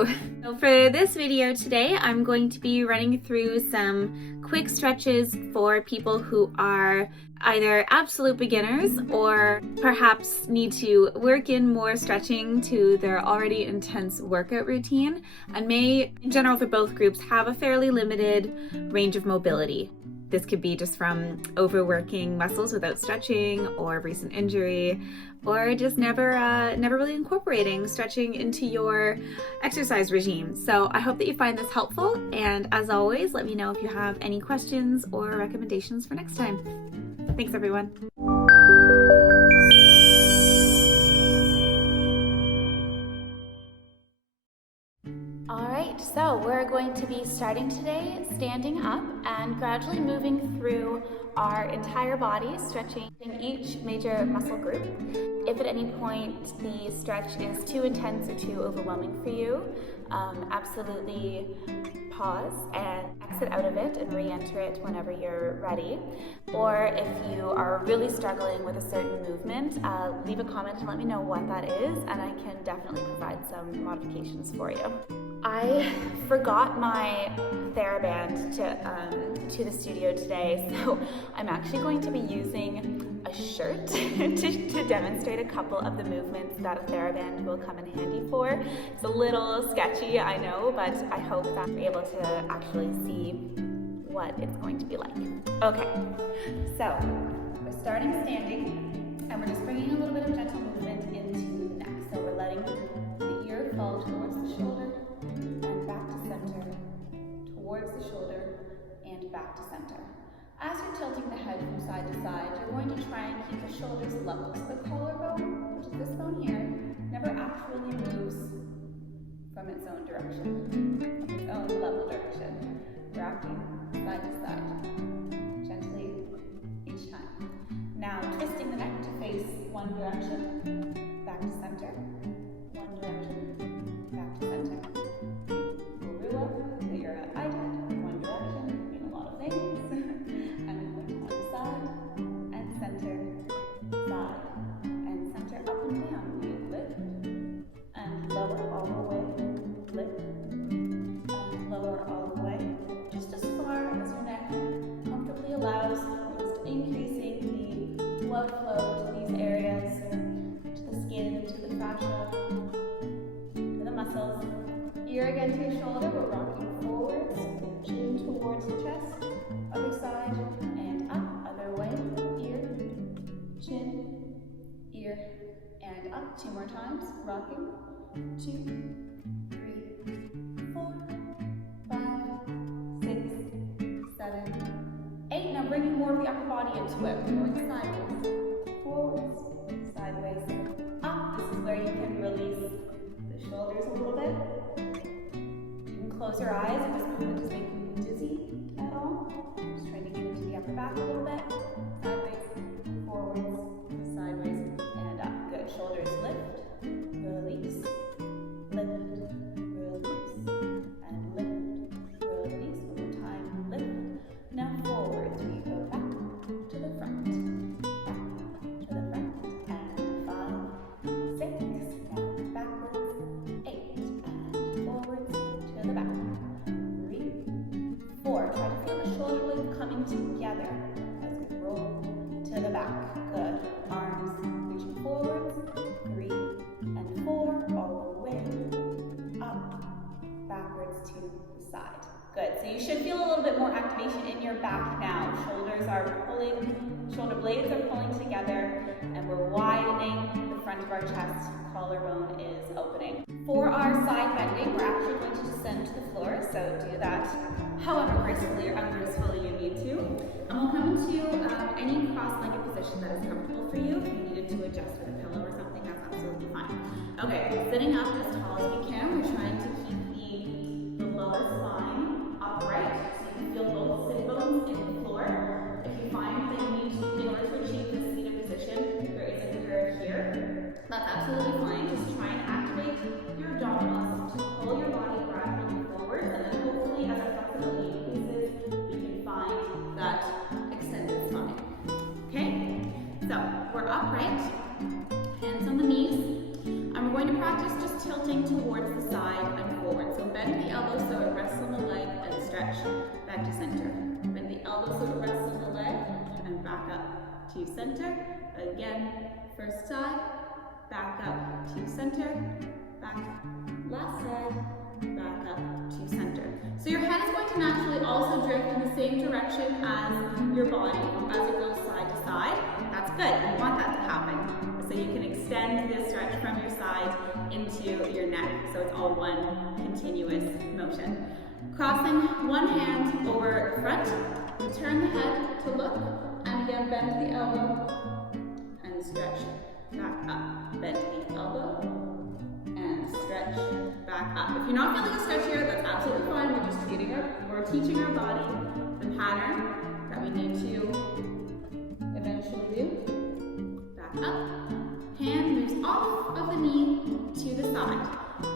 Hello! So for this video today, I'm going to be running through some quick stretches for people who are either absolute beginners or perhaps need to work in more stretching to their already intense workout routine, and may, in general for both groups, have a fairly limited range of mobility. This could be just from overworking muscles without stretching, or recent injury, or just never really incorporating stretching into your exercise regime. So I hope that you find this helpful, and as always, let me know if you have any questions or recommendations for next time. Thanks, everyone. Alright, so we're going to be starting today standing up and gradually moving through our entire body, stretching in each major muscle group. If at any point the stretch is too intense or too overwhelming for you, absolutely pause and exit out of it and re-enter it whenever you're ready. Or if you are really struggling with a certain movement, leave a comment and let me know what that is, and I can definitely provide some modifications for you. I forgot my TheraBand to the studio today, so I'm actually going to be using a shirt to demonstrate a couple of the movements that a TheraBand will come in handy for. It's a little sketchy, I know, but I hope that you're able to actually see what it's going to be like. Okay, so we're starting standing, and we're just bringing a little bit of gentle movement into the neck. So we're letting the ear fall towards the shoulder, and back to center, towards the shoulder, and back to center. As you're tilting the head from side to side, you're going to try and keep the shoulders level. So the collarbone, which is this bone here, never actually moves from its own direction, from its own level direction. Rocking side to side, gently each time. Now twisting the neck to face one direction, back to center, one direction, back to center. One direction, mean a lot of things. And one side and center, side and center, up and down. We lift and lower all the way, lift and lower all the way, just as far as your neck comfortably allows, just increasing the blood flow to these areas, to the skin, to the fascia, to the muscles. Ear again to your shoulder, we're rocking forwards, chin towards the chest, other side, and up, other way, ear, chin, ear, and up. 2 more times, rocking, 2, 3, 4, 5, 6, 7, 8. Now bringing more of the upper body into it. We're going sideways, forwards, sideways, up. This is where you can release the shoulders a little bit. Close your eyes if this movement is making you dizzy at all. Just trying to get into the upper back a little bit. Sideways, forwards, sideways, and up. Good. Shoulders lift, release, lift, release, and lift, release. One more time, lift. Now forwards, we go back to the front, back to the front, and 5, 6, and backwards, 8, and forwards, to the back. 3, 4. Try to feel the shoulder blades coming together as we roll to the back. Good. Arms reaching forwards. 3 and 4. All the way up, backwards to the side. Good. So you should feel a little bit more activation in your back now. Shoulders are pulling, shoulder blades are pulling together, and we're widening the front of our chest. Collarbone is opening. For our side bending, we're actually going to descend to the floor, so do that however gracefully or ungracefully you need to. And we'll come into any cross-legged position that is comfortable for you. If you needed to adjust with a pillow or something, that's absolutely fine. Okay, sitting up as tall as we can, we're trying to keep the lower spine upright, so you can feel both sit bones in the floor. If you find that you need to, in order to achieve this seated position, there is a curve here, that's absolutely fine. Just try and activate your abdominals to pull your body gradually forward, and then hopefully as our flexibility increases, we can find that extended spine. Okay? So we're upright, hands on the knees, and we're going to practice back to center. Bend the elbows so it rests on the leg, and back up to center. Again, first side, back up to center, back, last side, back up to center. So your head is going to naturally also drift in the same direction as your body as it goes side to side. That's good, you want that to happen. So you can extend this stretch from your side into your neck, so it's all one continuous motion. Crossing one hand over the front, we turn the head to look, and again bend the elbow and stretch back up. Bend the elbow and stretch back up. If you're not feeling a stretch here, that's absolutely fine. We're just teaching our body the pattern that we need to eventually do. Back up. Hand moves off of the knee to the side.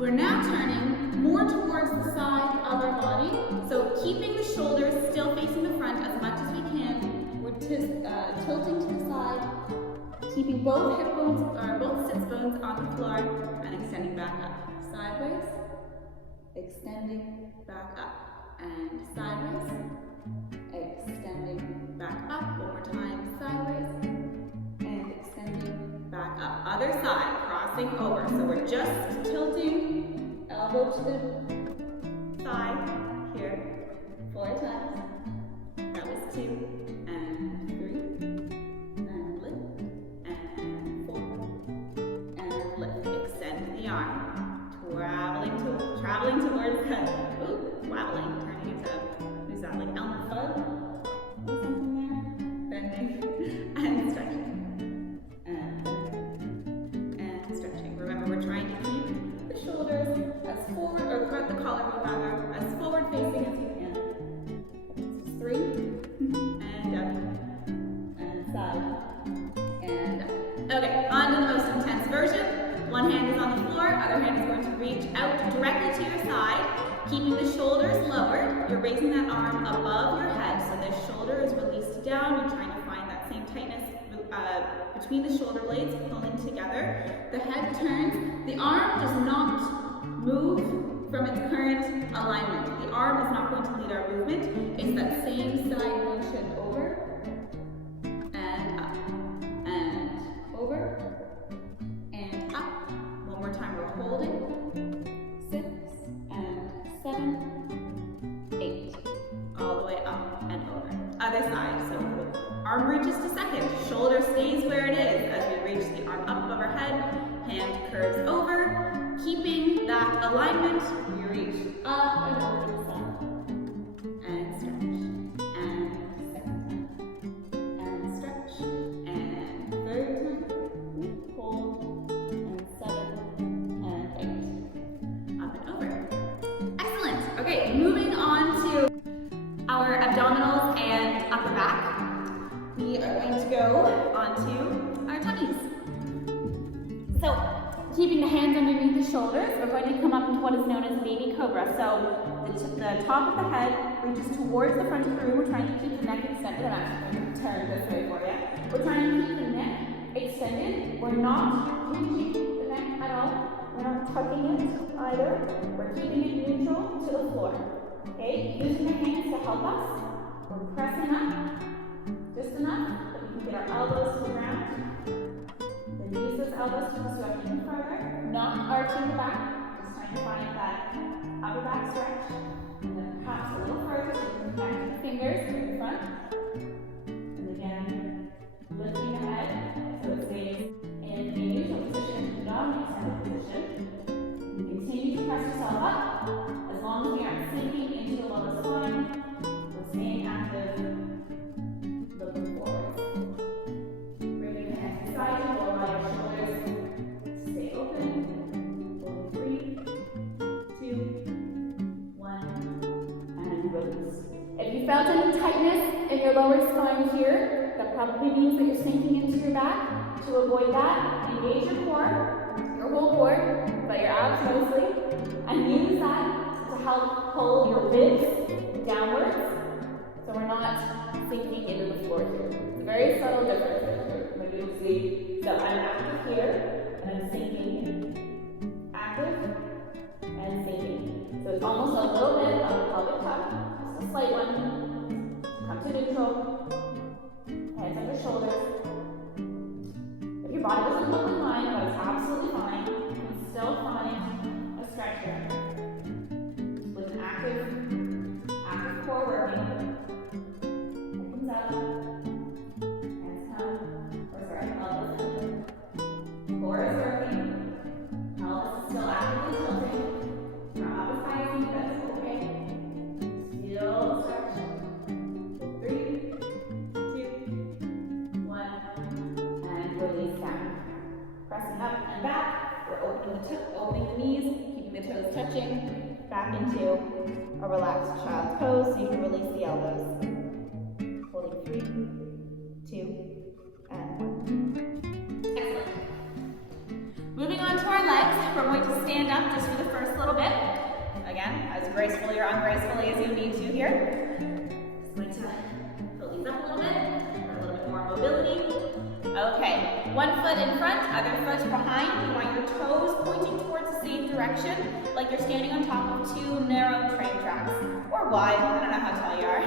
We're now turning more towards the side of our body. So keeping the shoulders still facing the front as much as we can. We're tilting to the side, keeping both hip bones or both sits bones on the floor and extending back up. Sideways, extending back up, and sideways, extending back up. One more time, sideways, and extending back up. Other side, crossing over. So we're just tilting, elbow to the side here, 4 times. That was 2, and 3, and lift, and 4, and lift. Extend the arm. Traveling towards the, wobbling, turning into, is that like Elmer Fudd? Or something there? Bending, and stretching, and stretching. Remember, we're trying to keep the shoulders as forward, or the collarbone rather, as forward facing as you can. This is 3, and up, and side, and up. Okay, on to the most intense version. One hand is on the floor, other hand is going to reach out directly to your side, keeping the shoulders lowered. You're raising that arm above your head, so the shoulder is released down. You're trying to find that same tightness between the shoulder blades, pulling together. The head turns. The arm does not move from its current alignment. The arm is not going to lead our movement. It's that same side motion over, and up, and over, and up. One more time, we're holding. 6, and 7, 8. All the way up and over. Other side, so arm reaches to second. Shoulder stays where it is as we reach the arm up above our head. Hand curves over. Keeping that alignment, we reach up and over the side. And stretch. And second time. And stretch. And third time. Hold. And 7 and 8. Up and over. Excellent. Okay, moving on to our abdominals and upper back. We are going to go onto our tummies. So, keeping the hands underneath the shoulders, we're going to come up into what is known as baby cobra. So, the top of the head reaches towards the front of the room. We're trying to keep the neck extended. I'm actually going to turn this way for you. We're trying to keep the neck extended. We're not pinching the neck at all. We're not tucking it either. We're keeping it neutral to the floor. Okay? Using the hands to help us. We're pressing up just enough that we can get our elbows to the ground. Then use those elbows to stretch even further. Not arching the back. Just trying to find that upper back stretch. And then perhaps a little further so you can connect the fingers to the front. And again, lifting the head so it stays in a neutral position, not an extended position. Continue to press yourself up. As long as we aren't sinking into the lower spine, we're staying active, looking forward. Bringing the hands inside you, allow your shoulders to stay open. Holding 3, 2, 1, and release. If you felt any tightness in your lower spine here, that probably means that you're sinking into your back. To avoid that, engage your core, your whole core, but your abs mostly, and use that to help pull your ribs downwards, so we're not sinking into the floor here. It's a very subtle difference. When you see, so I'm active here, and I'm sinking, active, and sinking. So it's almost a little bit of a pelvic tuck, just a slight one. stretching back into a relaxed child's pose so you can release the elbows. Holding 3, 2, and 1. Excellent. Moving on to our legs, we're going to stand up just for the first little bit. Again, as gracefully or ungracefully as you need to here. Just going to pull these up a little bit, for a little bit more mobility. Okay, one foot in front, other foot behind. You want your toes pointing towards the same direction, like you're standing on top of 2 narrow train tracks. Or wide, I don't know how tall you are.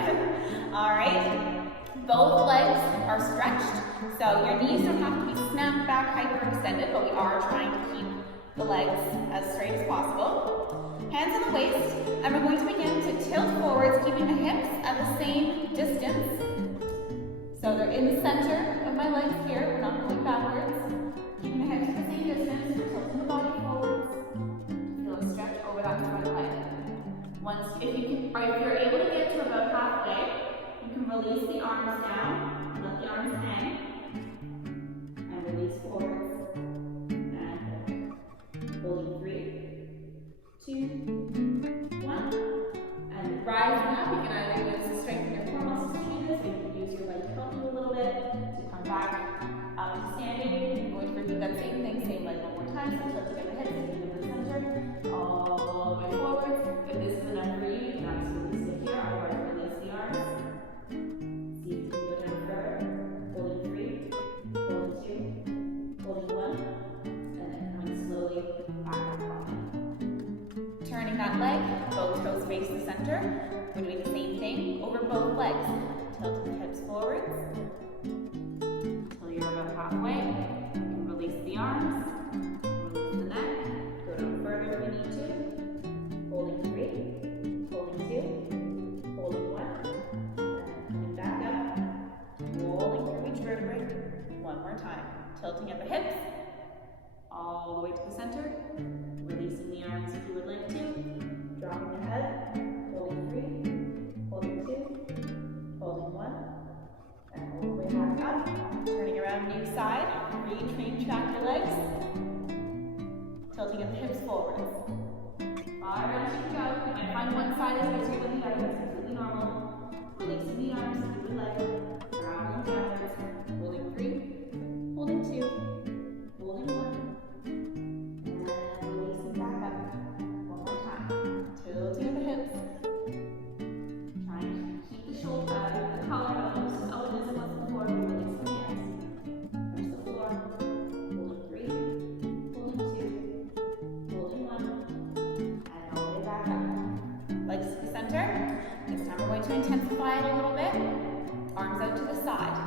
All right, both legs are stretched, so your knees don't have to be snapped back, hyperextended, but we are trying to keep the legs as straight as possible. Hands on the waist, and we're going to begin to tilt forwards, keeping the hips at the same distance. So they're in the center of my legs here, we're not going backwards. Keeping the hips at the same distance, we're tilting the body forwards. Feel a stretch over that front leg. If you're able to get to about halfway, you can release the arms down, let the arms hang, and release forwards. And holding 3, 2, 1. And rising up, you can either use to strengthen your core muscles to do this, or you can use your leg to help you a little bit to come back up to standing. You're going to repeat that same thing, same leg one more time. So tilt together the hips, keep them in the center, all the way forwards. If this is enough for you, you can absolutely stay here, otherwise release the arms. See if you can go down further. Holding 3, holding 2, holding 1, and then coming slowly back up. Turning that leg, both toes face the center. We're doing the same thing over both legs. Tilting the hips forwards until you're about halfway. You can release the arms, release the neck, go down further if you need to. Holding 3, holding 2, holding 1, and then coming back up, rolling through each vertebrae. One more time. Tilting at the hips, all the way to the center. Releasing the arms if you would like to. Dropping the head, holding 3, holding 2, holding 1, and all the way back up. Turning around new side, retrain track your legs. Tilting at the hips forwards. Far around you go. You might find one side is easier than the other, that's completely normal. Releasing the arms if you would like. Rounding downwards, holding 3, holding 2, holding 1. Tilting at the hips. Trying to keep the shoulder, the collarbones as open as it was before. Release the hands. Touch the floor. Holding 3, holding 2, holding 1, and all the way back up. Legs to the center. This time we're going to intensify it a little bit. Arms out to the side.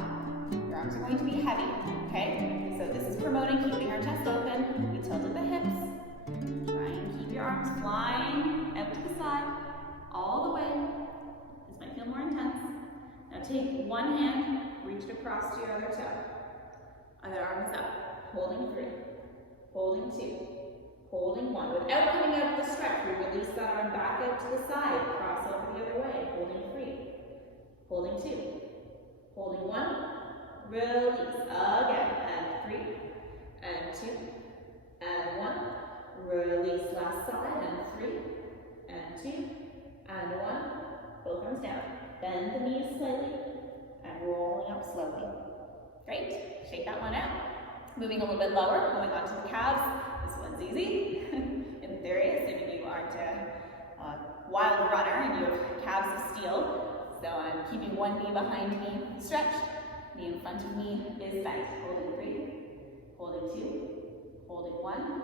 Your arms are going to be heavy, okay? So this is promoting keeping our chest open. We tilted the hips. Try and keep your arms flying out to the side, all the way. This might feel more intense. Now take one hand, reach it across to your other toe. Other arm is up. Holding 3, holding 2, holding 1. Without coming out of the stretch, we release that arm back out to the side, cross over the other way. Holding 3, holding 2, holding 1, release. Again, and 3, and 2, and 1. Release last side, and 3, and 2, and 1. Both arms down. Bend the knees slightly, and rolling up slowly. Great. Shake that one out. Moving a little bit lower, going on to the calves. This one's easy. In theory, assuming you aren't a wild runner and you have calves of steel. So I'm keeping one knee behind me stretched. Knee in front of me is bent. Holding 3, holding 2, holding 1.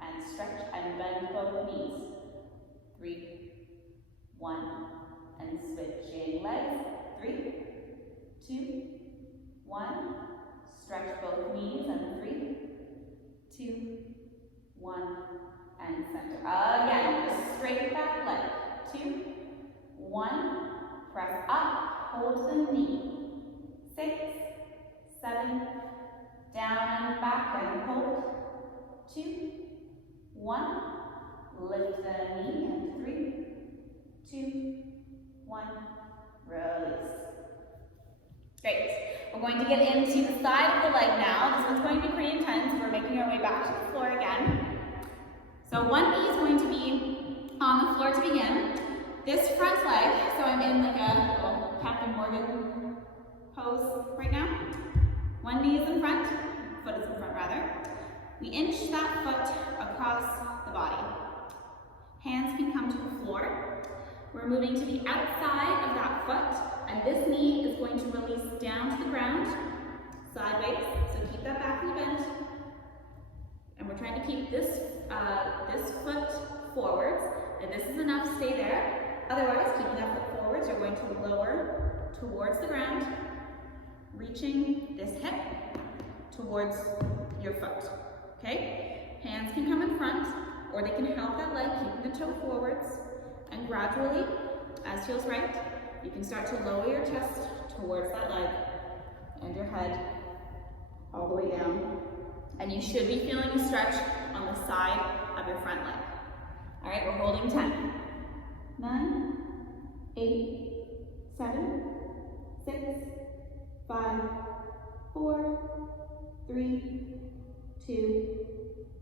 And stretch and bend both knees. 3, 1, and switching legs. 3, 2, 1. Stretch both knees and 3, 2, 1, and center. Again, just straight back leg. 2, 1. Press up, hold the knee. 6, 7, down and back and hold. 2, 1, lift the knee, and 3, 2, 1, release. Great. We're going to get into the side of the leg now. This one's going to be pretty intense. We're making our way back to the floor again. So one knee is going to be This front leg, so I'm in like a little Captain Morgan pose right now. One knee is in front, foot is in front rather. We inch that foot across the body. Hands can come to the floor. We're moving to the outside of that foot, and this knee is going to release down to the ground, sideways. So keep that back knee bent. And we're trying to keep this foot forwards. If this is enough, stay there. Otherwise, keeping that foot forwards, you're going to lower towards the ground, reaching this hip towards your foot. Okay? Hands can come in front, or they can help that leg, keeping the toe forwards. And gradually, as feels right, you can start to lower your chest towards that leg and your head all the way down. And you should be feeling a stretch on the side of your front leg. All right, we're holding 10. 9, 8, 7, 6, 5, 4, 3, 2,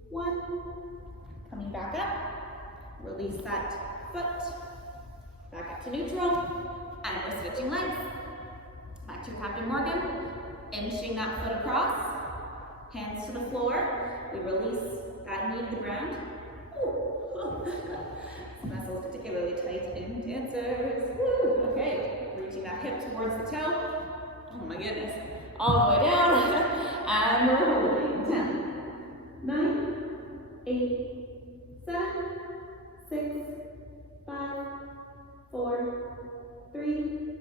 1. Coming back up, release that foot, back up to neutral, and we're switching legs. Back to Captain Morgan, inching that foot across, hands to the floor. We release that knee to the ground. This muscle is particularly tight in dancers. Woo. Okay, reaching that hip towards the toe. Oh my goodness. All the way down. And we're holding. 10, 9, 8, 7, 6, 5, 4, 3,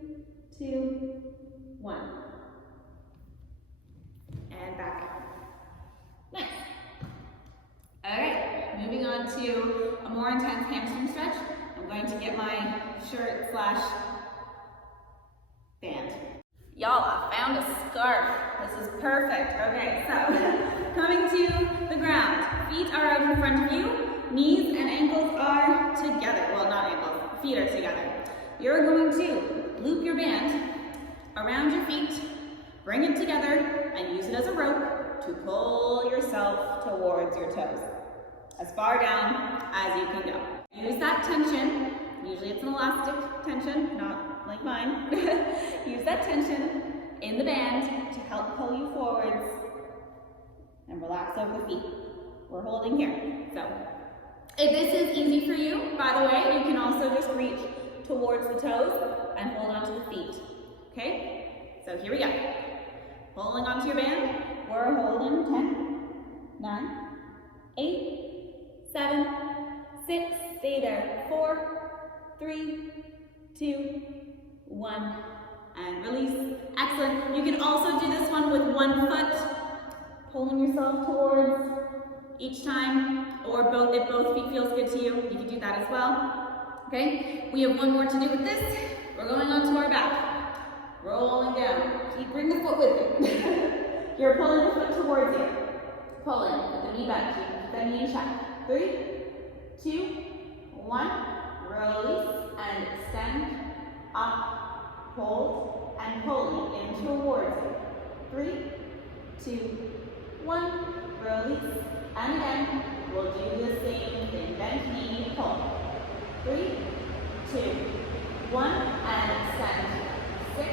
2, 1. And back up. Nice. All right, moving on to a more intense hamstring stretch. I'm going to get my shirt / band. Y'all, I found a scarf. This is perfect. Okay, so coming to the ground. Feet are out in front of you. Knees and ankles are together. Well, not ankles, feet are together. You're going to loop your band around your feet, bring it together, and use it as a rope to pull yourself towards your toes. As far down as you can go. Use that tension. Usually it's an elastic tension, not like mine. Use that tension in the band to help pull you forwards and relax over the feet. We're holding here. So if this is easy for you, by the way, you can also just reach towards the toes and hold onto the feet. Okay? So here we go. Holding onto your band. We're holding 10, 9, 8, 7, 6, stay there, 4, 3, 2, 1, and release. Excellent. You can also do this one with one foot, pulling yourself towards each time, or both. If both feet feels good to you, you can do that as well. Okay, we have one more to do with this. We're going onto our back, rolling down. Bring the foot with it. You're pulling the foot towards you. Pulling with the knee bent. Keep the knee in check. 3, 2, 1. Release and extend. Up, hold, and pulling in towards you. 3, 2, 1. Release. And again, we'll do the same thing. Bend knee, pull. 3, 2, 1, and extend. 6,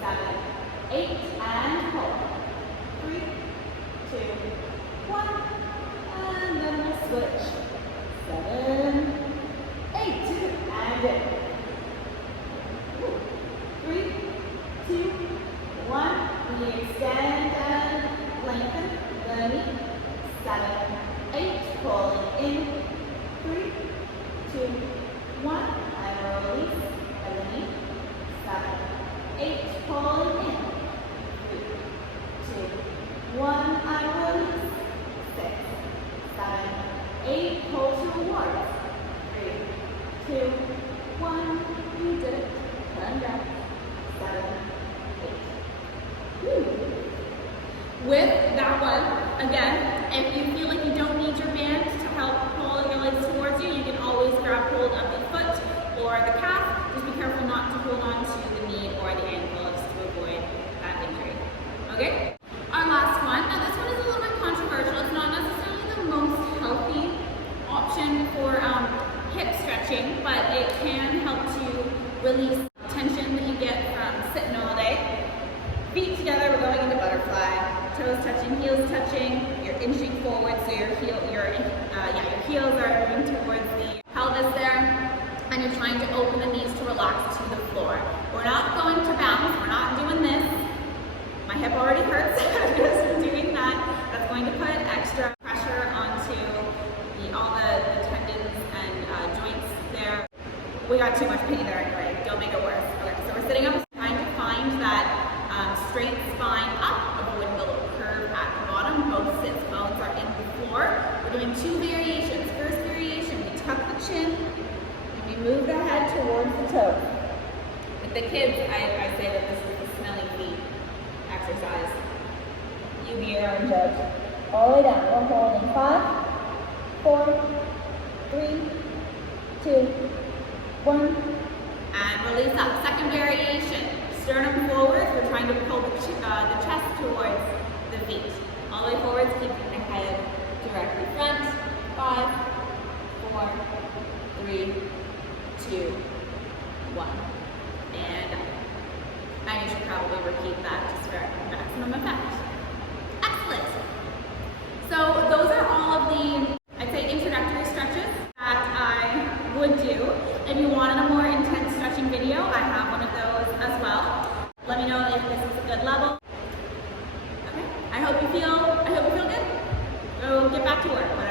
7, 8, and pull. 3, 2, 1, and then we'll switch. 7, 8, and in. 3, 2, 1. We extend and lengthen the knee. 7, 8, pulling in. 3, 2, 1, and release. And the knee. 7, 8, pulling in. 3, 2, 1, and release. 6, 7, 8, pull towards. 3, 2, 1. You did it. Turn down. 7, 8. Woo. With that one, again, if you feel like you don't need your band to help pull your legs towards you, you can always grab hold of the foot or the calf. Just be careful not to hold on to the knee or the ankle just to avoid that injury. Okay? Our last one. Now this one is a little bit controversial. It's not necessarily the most healthy option for hip stretching, but it can help release tension that you get from sitting all day. Feet together, we're going into butterfly. Toes touching, heels touching. You're inching forward, so your heels are moving towards the pelvis there, and you're trying to open the knees to relax to the floor. We're not going to bounce. We're not doing this. My hip already hurts just doing that. That's going to put extra pressure onto all the tendons and joints there. We got too much pain there anyway. Don't make it worse. Okay, so we're sitting up, trying to find that straight spine up, avoiding the little curve at the bottom. Both sits bones are in the floor. We're doing two variations. First variation, we tuck the chin and we move the head towards the toes. With the kids, I say that this is the smelly feet exercise. You be your own judge. All the way down. We're holding 5, 4, 3, 2, 1, and release up. Second variation. Sternum forward. We're trying to pull the chest towards the feet. All the way forwards, keeping the head directly front. 5, 4, 3, 2, 1. And you should probably repeat that just for maximum effect. Excellent. So those are all of the, I'd say, introductory stretches that I would do. If you wanted a more intense stretching video, I have one of those as well. Let me know if this is a good level. Okay. I hope you feel good. Go get back to work.